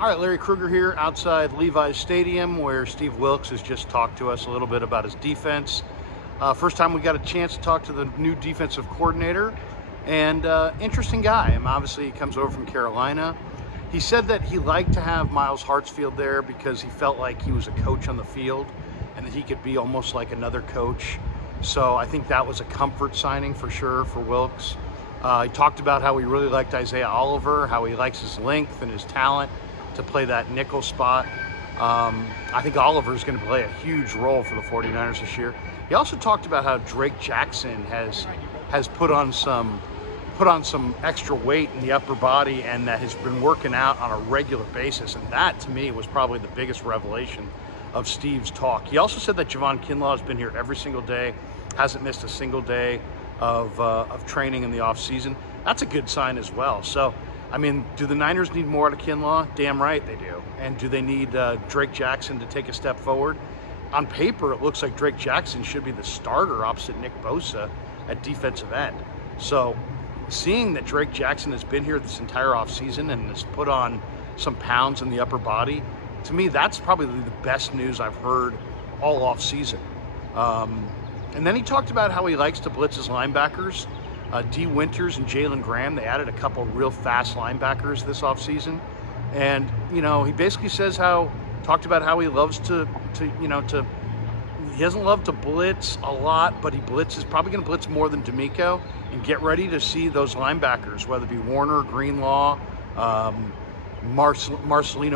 All right, Larry Krueger here outside Levi's Stadium, where Steve Wilks has just talked to us a little bit about his defense. First time we got a chance to talk to the new defensive coordinator, and interesting guy. Obviously, he comes over from Carolina. He said that he liked to have Myles Hartsfield there because he felt like he was a coach on the field and that he could be almost like another coach. So I think that was a comfort signing for sure for Wilks. He talked about how he really liked Isaiah Oliver, how he likes his length and his talent to play that nickel spot. I think Oliver is going to play a huge role for the 49ers this year. He also talked about how Drake Jackson has put on some extra weight in the upper body and that has been working out on a regular basis. And that, to me, was probably the biggest revelation of Steve's talk. He also said that Javon Kinlaw has been here every single day, hasn't missed a single day of training in the offseason. That's a good sign as well. So, I mean, do the Niners need more out of Kinlaw? Damn right they do. And do they need Drake Jackson to take a step forward? On paper, it looks like Drake Jackson should be the starter opposite Nick Bosa at defensive end. So seeing that Drake Jackson has been here this entire offseason and has put on some pounds in the upper body, to me, that's probably the best news I've heard all offseason. And then he talked about how he likes to blitz his linebackers. D. Winters and Jalen Graham, they added a couple real fast linebackers this offseason. And, you know, he basically talked about how he loves he doesn't love to blitz a lot, but he blitzes, probably going to blitz more than D'Amico. And get ready to see those linebackers, whether it be Warner, Greenlaw, Marcelino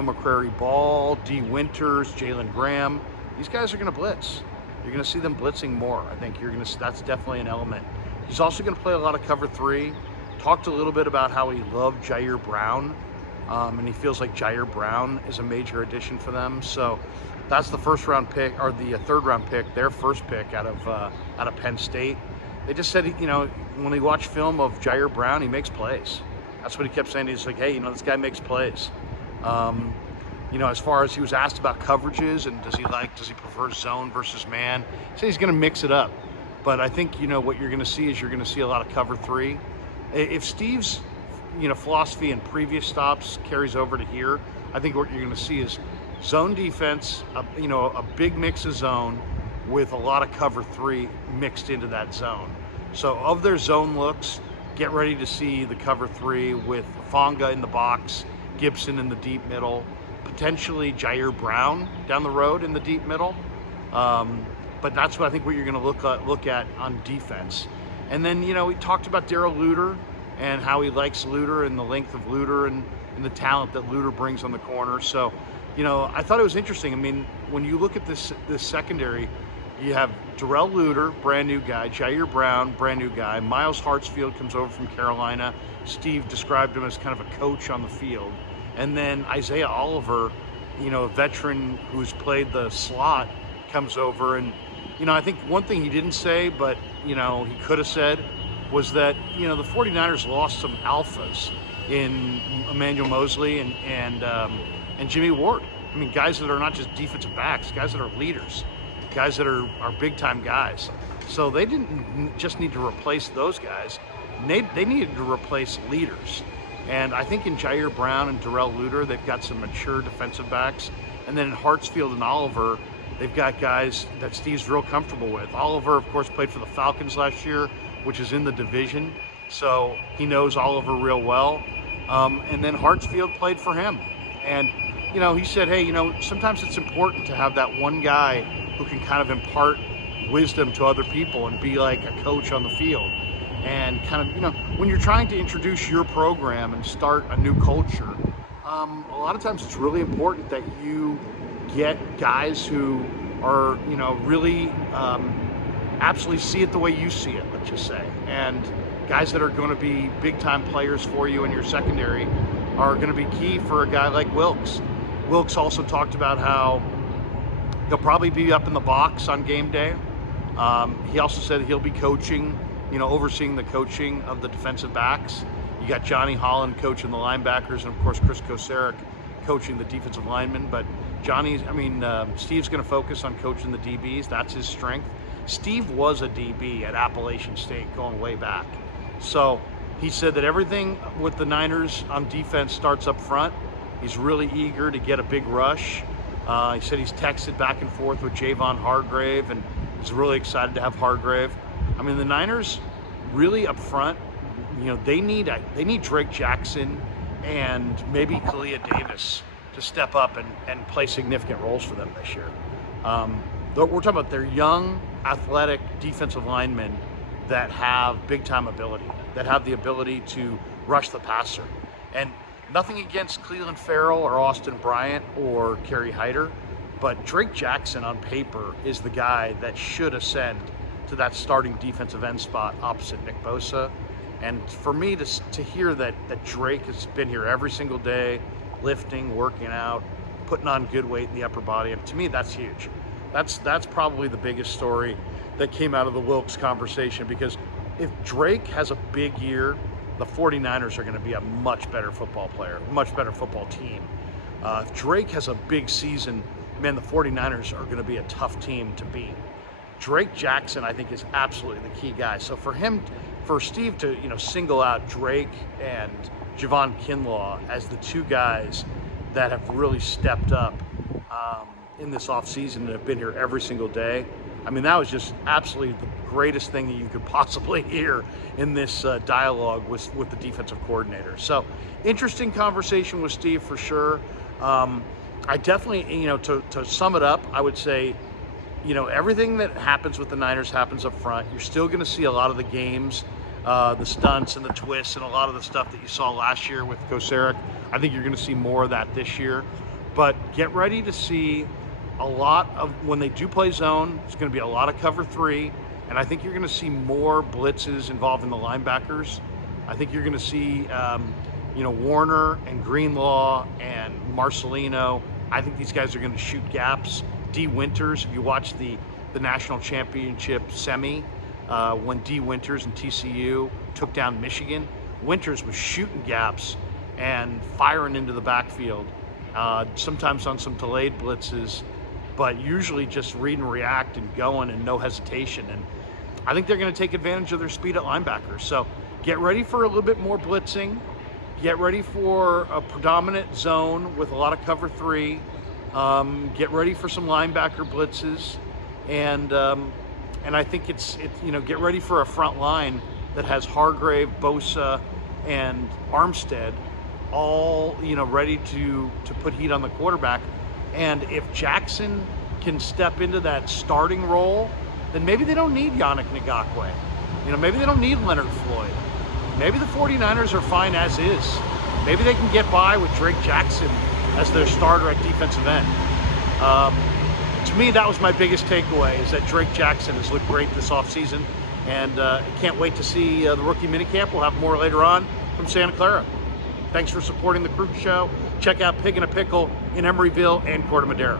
McCrary-Ball, D. Winters, Jalen Graham. These guys are going to blitz. You're going to see them blitzing more. I think that's definitely an element. He's also going to play a lot of cover three. Talked a little bit about how he loved Jair Brown, and he feels like Jair Brown is a major addition for them. So that's the first round pick, or the third round pick, their first pick out of Penn State. They just said, when he watched film of Jair Brown, he makes plays. That's what he kept saying. He's like, hey, this guy makes plays. As far as he was asked about coverages and does he prefer zone versus man, he said he's going to mix it up. But I think, what you're going to see is you're going to see a lot of cover three. If Steve's, philosophy in previous stops carries over to here, I think what you're going to see is zone defense, a big mix of zone with a lot of cover three mixed into that zone. So of their zone looks, get ready to see the cover three with Fonga in the box, Gibson in the deep middle, potentially Jair Brown down the road in the deep middle. But that's what I think what you're going to look at on defense. And then, we talked about Darrell Luter and how he likes Luter and the length of Luter and the talent that Luter brings on the corner. So, I thought it was interesting. I mean, when you look at this secondary, you have Darrell Luter, brand new guy, Jair Brown, brand new guy, Myles Hartsfield comes over from Carolina. Steve described him as kind of a coach on the field. And then Isaiah Oliver, a veteran who's played the slot, comes over. And, I think one thing he didn't say, but, he could have said, was that, the 49ers lost some alphas in Emmanuel Mosley and Jimmy Ward. I mean, guys that are not just defensive backs, guys that are leaders, guys that are big-time guys. So they didn't just need to replace those guys. They needed to replace leaders. And I think in Jair Brown and Darrell Luter, they've got some mature defensive backs. And then in Hartsfield and Oliver, they've got guys that Steve's real comfortable with. Oliver, of course, played for the Falcons last year, which is in the division. So he knows Oliver real well. And then Hartsfield played for him. And, he said, hey, sometimes it's important to have that one guy who can kind of impart wisdom to other people and be like a coach on the field. And kind of, when you're trying to introduce your program and start a new culture, a lot of times it's really important that you get guys who are, really absolutely see it the way you see it, let's just say. And guys that are going to be big-time players for you in your secondary are going to be key for a guy like Wilks. Wilks also talked about how he'll probably be up in the box on game day. He also said he'll be coaching, overseeing the coaching of the defensive backs. You got Johnny Holland coaching the linebackers, and of course Chris Kosarek coaching the defensive linemen. But Steve's going to focus on coaching the DBs. That's his strength. Steve was a DB at Appalachian State going way back. So he said that everything with the Niners on defense starts up front. He's really eager to get a big rush. He said he's texted back and forth with Javon Hargrave, and he's really excited to have Hargrave. I mean, the Niners really up front, they need Drake Jackson and maybe Kalia Davis to step up and play significant roles for them this year. We're talking about their young, athletic defensive linemen that have big-time ability, that have the ability to rush the passer. And nothing against Cleveland Farrell or Austin Bryant or Kerry Hyder, but Drake Jackson on paper is the guy that should ascend to that starting defensive end spot opposite Nick Bosa. And for me to hear that Drake has been here every single day, lifting, working out, putting on good weight in the upper body, and to me that's huge. That's probably the biggest story that came out of the Wilks conversation, because if Drake has a big year, the 49ers are going to be a much better football player, much better football team. If Drake has a big season, man, the 49ers are going to be a tough team to beat. Drake Jackson, I think, is absolutely the key guy. So for Steve to single out Drake and Javon Kinlaw as the two guys that have really stepped up in this offseason and have been here every single day, I mean, that was just absolutely the greatest thing that you could possibly hear in this dialogue with the defensive coordinator. So, interesting conversation with Steve for sure. I definitely, to sum it up, I would say, everything that happens with the Niners happens up front. You're still going to see a lot of the games, the stunts and the twists and a lot of the stuff that you saw last year with Kosaric. I think you're going to see more of that this year. But get ready to see a lot of, when they do play zone, it's going to be a lot of cover 3. And I think you're going to see more blitzes involving the linebackers. I think you're going to see, Warner and Greenlaw and Marcelino. I think these guys are going to shoot gaps. D. Winters, if you watch the national championship semi, when D. Winters and TCU took down Michigan, Winters was shooting gaps and firing into the backfield, sometimes on some delayed blitzes, but usually just read and react and going and no hesitation. And I think they're going to take advantage of their speed at linebackers. So get ready for a little bit more blitzing. Get ready for a predominant zone with a lot of cover 3. Get ready for some linebacker blitzes, and I think it's get ready for a front line that has Hargrave, Bosa, and Armstead all ready to put heat on the quarterback. And if Jackson can step into that starting role, then maybe they don't need Yannick Ngakoue. Maybe they don't need Leonard Floyd. Maybe the 49ers are fine as is. Maybe they can get by with Drake Jackson as their starter at defensive end. To me, that was my biggest takeaway, is that Drake Jackson has looked great this offseason, and I can't wait to see the rookie minicamp. We'll have more later on from Santa Clara. Thanks for supporting the Krueger Show. Check out Pig in a Pickle in Emeryville and Corte Madera.